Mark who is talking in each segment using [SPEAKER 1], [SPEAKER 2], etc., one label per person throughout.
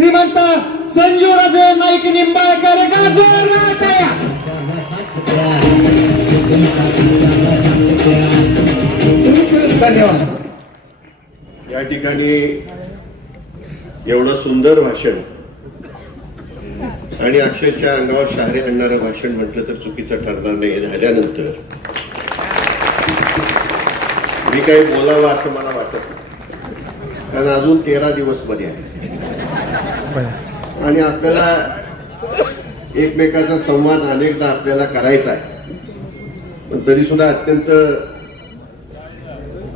[SPEAKER 1] श्रीमंत संजू राजे नाईक निंबाळकर
[SPEAKER 2] या ठिकाणी एवढं सुंदर भाषण आणि अक्षरशः अंगावर शहरे आणणारं भाषण म्हटलं तर चुकीचं ठरणार नाही झाल्यानंतर मी काही बोलावं असं मला वाटत कारण अजून तेरा दिवस मध्ये आहे आणि आपल्याला एकमेकाचा संवाद अनेकदा आपल्याला करायचा आहे पण तरी सुद्धा अत्यंत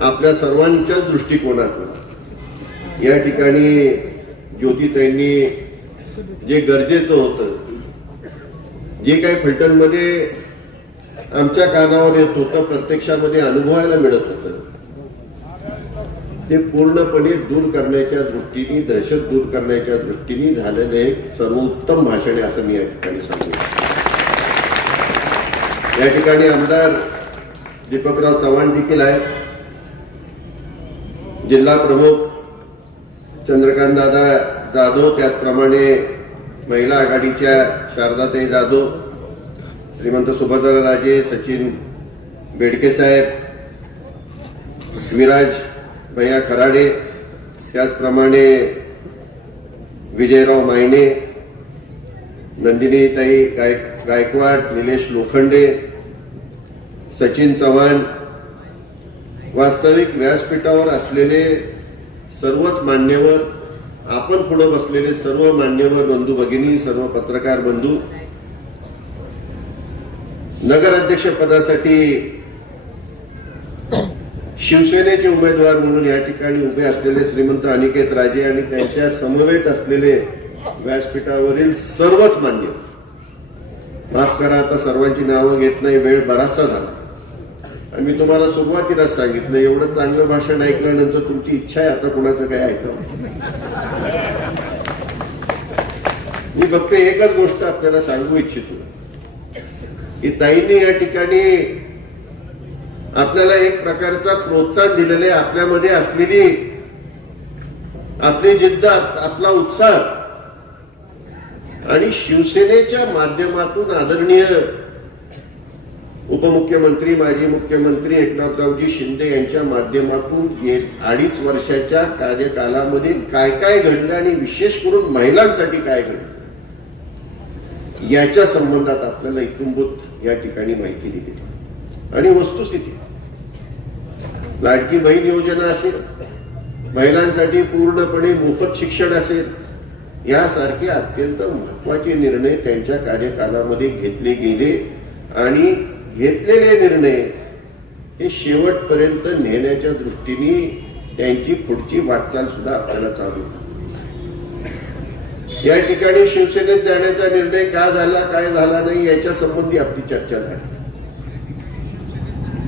[SPEAKER 2] आपल्या सर्वांच्याच दृष्टिकोनातून या ठिकाणी ज्योतिताईंनी जे गरजेचं होतं जे काही फलटणमध्ये आमच्या कानावर येत होतं प्रत्यक्षामध्ये अनुभवायला मिळत होतं ते पूर्णपणे दूर करण्याच्या दृष्टीने दहशत दूर करण्याच्या दृष्टीने झालेले एक सर्वोत्तम भाषण आहे असं मी या ठिकाणी सांगू या ठिकाणी आमदार दीपकराव चव्हाण देखील आहेत जिल्हा प्रमुख चंद्रकांत दादा जाधव त्याचप्रमाणे महिला आघाडीच्या शारदाताई जाधव श्रीमंत सुभद्रा राजे सचिन बेडके साहेब विराज भैया खराडे त्याचप्रमाणे विजयराव मायने नंदिनीताई गाय गायकवाड निलेश लोखंडे सचिन चव्हाण वास्तविक व्यासपीठावर असलेले सर्वच मान्यवर आपण पुढं बसलेले सर्व मान्यवर बंधू भगिनी सर्व पत्रकार बंधू नगराध्यक्ष पदासाठी शिवसेनेचे उमेदवार म्हणून या ठिकाणी उभे असलेले श्रीमंत अनिकेत राजे आणि त्यांच्या समवेत असलेले व्यासपीठावरील सर्वच मान्य माफ करा आता सर्वांची नावं घेत नाही वेळ बराचसा झाला आणि मी तुम्हाला सुरुवातीलाच सांगितलं एवढं चांगलं भाषण ऐकल्यानंतर तुमची इच्छा आहे आता कुणाचं काय ऐकावं मी फक्त एकच गोष्ट आपल्याला सांगू इच्छितो की ताईंनी या ठिकाणी आपल्याला एक प्रकारचा प्रोत्साहन दिलेले आपल्यामध्ये असलेली आपली जिद्द आपला उत्साह आणि शिवसेनेच्या माध्यमातून आदरणीय उपमुख्यमंत्री माजी मुख्यमंत्री एकनाथरावजी शिंदे यांच्या माध्यमातून अडीच वर्षाच्या कार्यकालामध्ये काय काय घडलं आणि विशेष करून महिलांसाठी काय घडलं याच्या संबंधात आपल्याला एकूणभूत या ठिकाणी माहिती दिली आणि वस्तुस्थिती लाडकी बहीण योजना असेल महिलांसाठी पूर्णपणे मोफत शिक्षण असेल यासारखे अत्यंत महत्वाचे निर्णय त्यांच्या कार्यकालामध्ये घेतले गेले आणि घेतलेले निर्णय हे शेवटपर्यंत नेण्याच्या दृष्टीने त्यांची पुढची वाटचाल सुद्धा आपल्याला चालू या ठिकाणी शिवसेनेत जाण्याचा निर्णय का झाला काय झाला नाही याच्या संबंधी आपली चर्चा झाली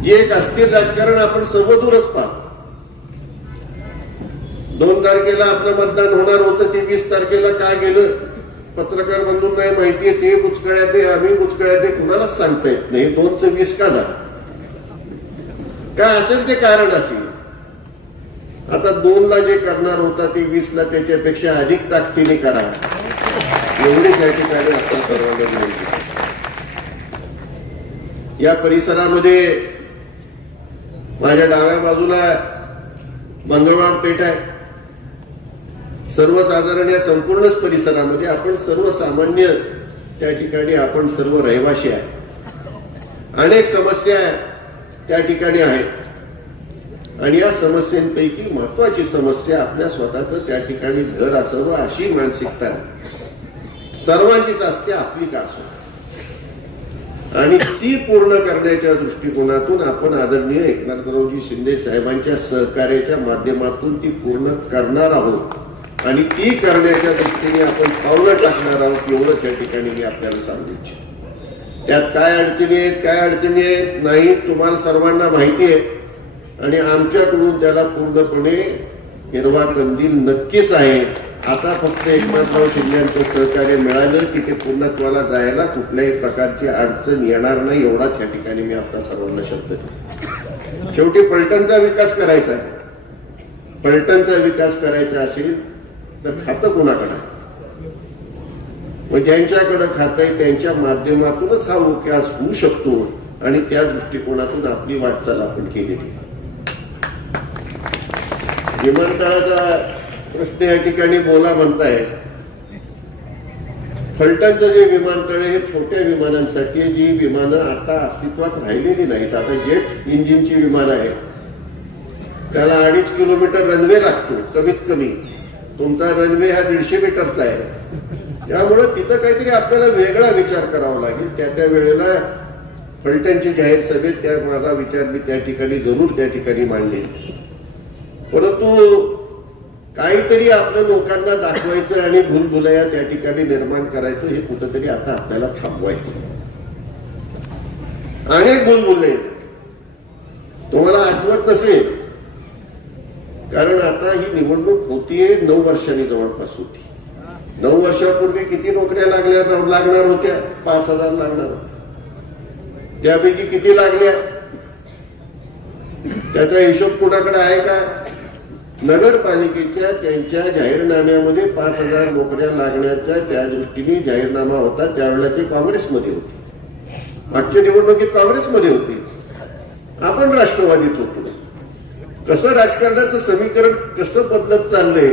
[SPEAKER 2] जे एक अस्थिर राजकारण आपण सोबतूनच पाहतो दोन तारखेला आपलं मतदान होणार होतं ते वीस तारखेला का गेलं पत्रकार बंधू नाही माहितीये ते बुचकळ्यात ते आम्ही बुचकळ्यात आहे कुणालाच सांगता येत नाही च वीस का झालं काय असेल ते कारण असेल आता दोन ला जे करणार होता ते ला त्याच्यापेक्षा अधिक ताकदीने करा एवढी त्या ठिकाणी आपण सर्वांना या परिसरामध्ये माझ्या डाव्या बाजूला मंगळवार पेठ आहे सर्वसाधारण या संपूर्णच परिसरामध्ये आपण सर्वसामान्य त्या ठिकाणी आपण सर्व रहिवाशी आहे अनेक समस्या त्या ठिकाणी आहेत आणि या समस्यांपैकी महत्वाची समस्या आपल्या स्वतःच त्या ठिकाणी घर असावं अशी मानसिकता सर्वांचीच असते आपली का असो आणि ती पूर्ण करण्याच्या दृष्टिकोनातून आपण आदरणीय एकनाथरावजी शिंदे साहेबांच्या सहकार्याच्या माध्यमातून ती पूर्ण करणार आहोत आणि ती करण्याच्या दृष्टीने आपण पावलं टाकणार आहोत एवढंच या ठिकाणी मी आपल्याला सांगू इच्छित त्यात काय अडचणी आहेत काय अडचणी आहेत नाही तुम्हाला सर्वांना माहिती आहे आणि आमच्याकडून त्याला पूर्णपणे हिरवा कंदील नक्कीच आहे आता फक्त एकनाथराव शिंदेचं सहकार्य मिळालं की ते पूर्णत्वाला जायला कुठल्याही प्रकारची अडचण येणार नाही एवढाच या ठिकाणी मी आपल्या सर्वांना शब्द शेवटी पलटणचा विकास करायचा आहे पलटणचा विकास करायचा असेल तर खातं कोणाकडे मग ज्यांच्याकडे खातं आहे त्यांच्या माध्यमातूनच हा विकास होऊ शकतो आणि त्या दृष्टिकोनातून आपली वाटचाल आपण केलेली आहे विमानतळाचा प्रश्न या ठिकाणी बोला म्हणताय फलटणचं जे विमानतळ हे छोट्या विमानांसाठी जी विमानं आता अस्तित्वात राहिलेली नाहीत आता जेट इंजिनची विमान आहेत त्याला अडीच किलोमीटर रनवे लागतो कमीत कमी तुमचा रनवे हा दीडशे मीटरचा आहे त्यामुळं तिथं काहीतरी आपल्याला वेगळा विचार करावा लागेल त्या त्या वेळेला फलटणची जाहीर सभेत त्या माझा विचार मी त्या ठिकाणी जरूर त्या ठिकाणी मांडले परंतु काहीतरी आपल्या लोकांना दाखवायचं आणि भूलभुलया त्या ठिकाणी निर्माण करायचं हे कुठंतरी आता आपल्याला थांबवायचं अनेक भूलभुले तुम्हाला आठवत नसेल कारण आता ही निवडणूक होतीये नऊ वर्षांनी जवळपास होती नऊ वर्षापूर्वी किती नोकऱ्या लागल्या लागणार होत्या पाच हजार लागणार होत्या त्यापैकी किती लागल्या त्याचा हिशोब कुणाकडे आहे का नगरपालिकेच्या त्यांच्या जाहीरनाम्यामध्ये पाच हजार नोकऱ्या लागण्याच्या त्या दृष्टीने जाहीरनामा होता त्यावेळेला ते काँग्रेसमध्ये होते मागच्या निवडणुकीत काँग्रेसमध्ये होते आपण राष्ट्रवादीत होतो कसं राजकारणाचं समीकरण कसं बदलत चाललंय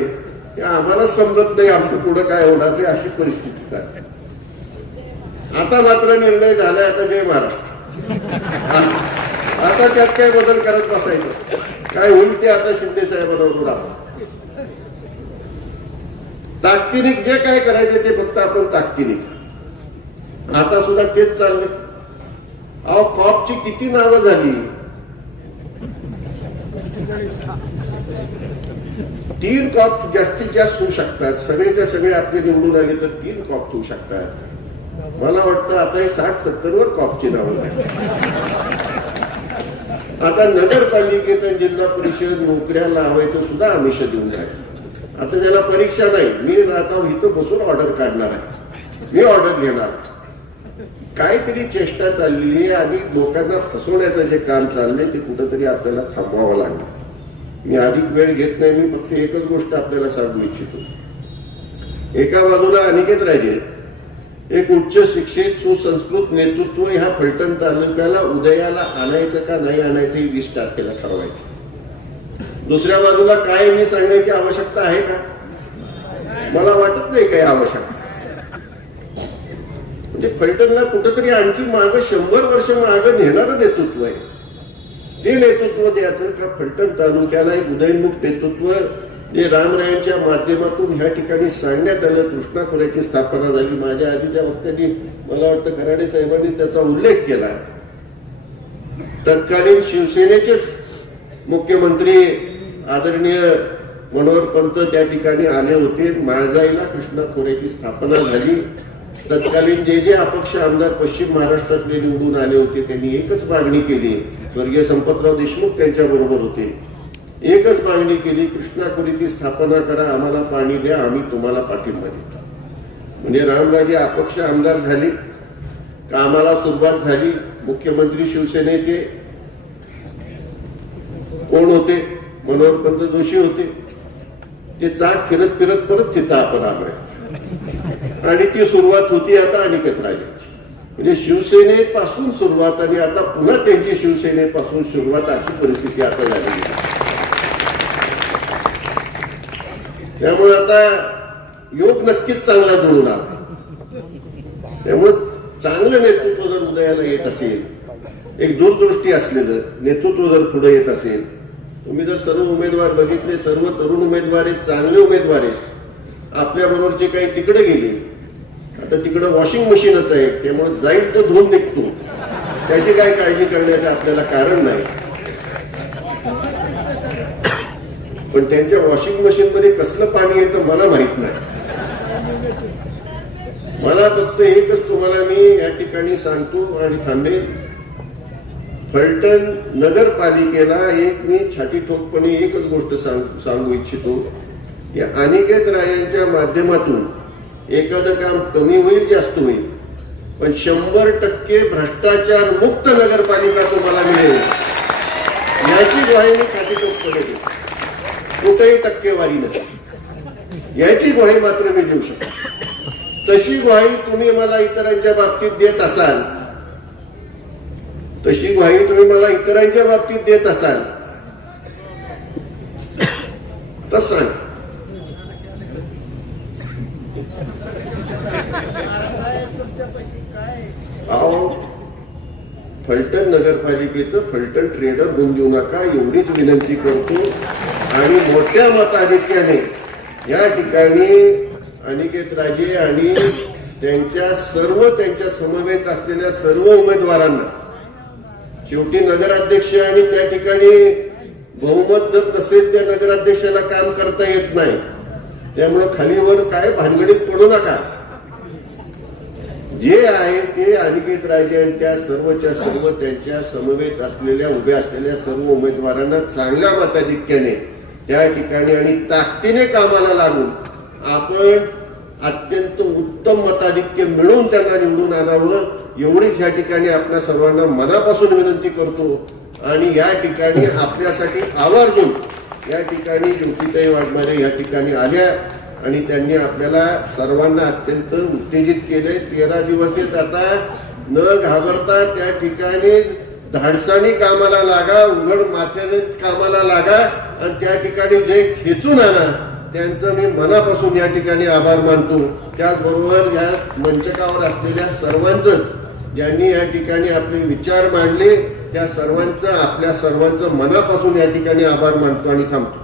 [SPEAKER 2] हे आम्हाला समजत नाही आमचं पुढं काय होणार ते अशी परिस्थिती काय आता मात्र निर्णय झालाय आता जय महाराष्ट्र आता त्यात काय बदल करत नसायचं काय होईल ते आता शिंदे साहेबांवर ताकदीने जे काय करायचे ते फक्त आपण ताकदीने आता सुद्धा तेच चालले अहो कॉपची किती नावं झाली तीन कॉप जास्तीत जास्त होऊ शकतात सगळेच्या सगळे आपले निवडून आले तर तीन कॉप होऊ शकतात मला वाटतं आता हे साठ सत्तर वर कॉपची नावं झाली आता नगरपालिकेत जिल्हा परिषद नोकऱ्या लावायचं सुद्धा आमिष देऊन जाईल आता ज्याला परीक्षा नाही मी आता इथं बसून ऑर्डर काढणार आहे मी ऑर्डर घेणार काहीतरी चेष्टा चाललेली आहे आणि लोकांना फसवण्याचं जे काम चाललंय ते कुठंतरी आपल्याला थांबवावं लागणार मी अधिक वेळ घेत नाही मी फक्त एकच गोष्ट आपल्याला सांगू इच्छितो एका बाजूला अनिकेत राजे एक उच्च शिक्षित सुसंस्कृत नेतृत्व ह्या फलटण तालुक्याला उदयाला आणायचं का नाही आणायचं ही वीस तारखेला ठरवायचं दुसऱ्या बाजूला काय मी सांगण्याची आवश्यकता आहे का मला वाटत नाही काही आवश्यकता म्हणजे फलटणला कुठंतरी आणखी माग शंभर वर्ष माग नेणारं नेतृत्व आहे ते नेतृत्व द्यायचं का फलटण तालुक्याला एक उदयमुख नेतृत्व हे रामरायांच्या माध्यमातून ह्या ठिकाणी सांगण्यात आलं कृष्णा खोऱ्याची स्थापना झाली माझ्या आधीच्या वक्त्यांनी मला वाटतं साहेबांनी त्याचा उल्लेख केला तत्कालीन शिवसेनेचेच मुख्यमंत्री आदरणीय मनोहर पंत त्या ठिकाणी आले होते माळजाईला कृष्णा खोऱ्याची स्थापना झाली तत्कालीन जे जे अपक्ष आमदार पश्चिम महाराष्ट्रातले निवडून आले होते त्यांनी एकच मागणी केली स्वर्गीय संपतराव देशमुख त्यांच्या बरोबर होते एकच मागणी केली ती स्थापना करा आम्हाला पाणी द्या आम्ही तुम्हाला पाठिंबा देतो म्हणजे रामराजे अपक्ष आमदार झाले कामाला सुरुवात झाली मुख्यमंत्री शिवसेनेचे कोण होते मनोहर पंत जोशी होते ते चाक फिरत फिरत परत तिथं आपण आलोय आणि ती सुरुवात होती आता अनिकेत राजेची म्हणजे शिवसेनेपासून सुरुवात आणि आता पुन्हा त्यांची शिवसेनेपासून सुरुवात अशी परिस्थिती आता झालेली आहे त्यामुळे आता योग नक्कीच चांगला जुळून आला त्यामुळे चांगलं नेतृत्व जर उदयाला येत असेल एक दूरदृष्टी असलेलं नेतृत्व जर पुढे येत असेल तुम्ही जर सर्व उमेदवार बघितले सर्व तरुण उमेदवार आहेत चांगले उमेदवार आहेत आपल्या जे काही तिकडे गेले आता तिकडे वॉशिंग मशीनच आहे त्यामुळे जाईल तो धुवून निघतो त्याची काय काळजी करण्याचं आपल्याला कारण नाही पण त्यांच्या वॉशिंग मशीन मध्ये कसलं पाणी येतं मला माहित नाही मला फक्त एकच तुम्हाला मी या ठिकाणी सांगतो आणि थांबेल फलटण नगरपालिकेला एक मी छाती ठोकपणे एकच गोष्ट सांगू इच्छितो की अनिकेत रायांच्या माध्यमातून एखादं काम कमी होईल जास्त होईल पण शंभर टक्के भ्रष्टाचार मुक्त नगरपालिका तुम्हाला मिळेल याची ग्वाही मी छाती ठोकपणे कुठेही टक्केवारी नसते याची ग्वाही मात्र मी देऊ शकतो तशी ग्वाही तुम्ही मला इतरांच्या बाबतीत देत असाल तशी ग्वाही तुम्ही मला इतरांच्या बाबतीत देत असाल तर फलटण नगरपालिकेचं फलटण ट्रेडर होऊन देऊ नका एवढीच विनंती करतो आणि मोठ्या मताधिक्याने या ठिकाणी अनिकेत राजे आणि त्यांच्या सर्व त्यांच्या समवेत असलेल्या सर्व उमेदवारांना शेवटी नगराध्यक्ष आणि त्या ठिकाणी बहुमत जर नसेल त्या नगराध्यक्षाला काम करता येत नाही त्यामुळे खालीवर काय भानगडीत पडू नका जे आहे ते अनिकेत राजे आणि त्या सर्वच्या सर्व त्यांच्या समवेत असलेल्या उभ्या असलेल्या सर्व उमेदवारांना चांगल्या मताधिक्याने त्या ठिकाणी आणि ताकदीने कामाला लागून आपण अत्यंत उत्तम मताधिक्य मिळून त्यांना निवडून आणावं एवढीच या ठिकाणी आपल्या सर्वांना मनापासून विनंती करतो आणि या ठिकाणी आपल्यासाठी आवर्जून या ठिकाणी ज्योतिताई वाढणाऱ्या या ठिकाणी आल्या आणि त्यांनी आपल्याला सर्वांना अत्यंत उत्तेजित केले तेरा दिवस आता न घाबरता त्या ठिकाणी धाडसानी कामाला लागा उघड माथ्याने कामाला लागा आणि त्या ठिकाणी जे खेचून आणा त्यांचं मी मनापासून या ठिकाणी आभार मानतो त्याचबरोबर या मंचकावर असलेल्या सर्वांचंच ज्यांनी या ठिकाणी आपले विचार मांडले त्या सर्वांचं आपल्या सर्वांचं मनापासून या ठिकाणी आभार मानतो आणि थांबतो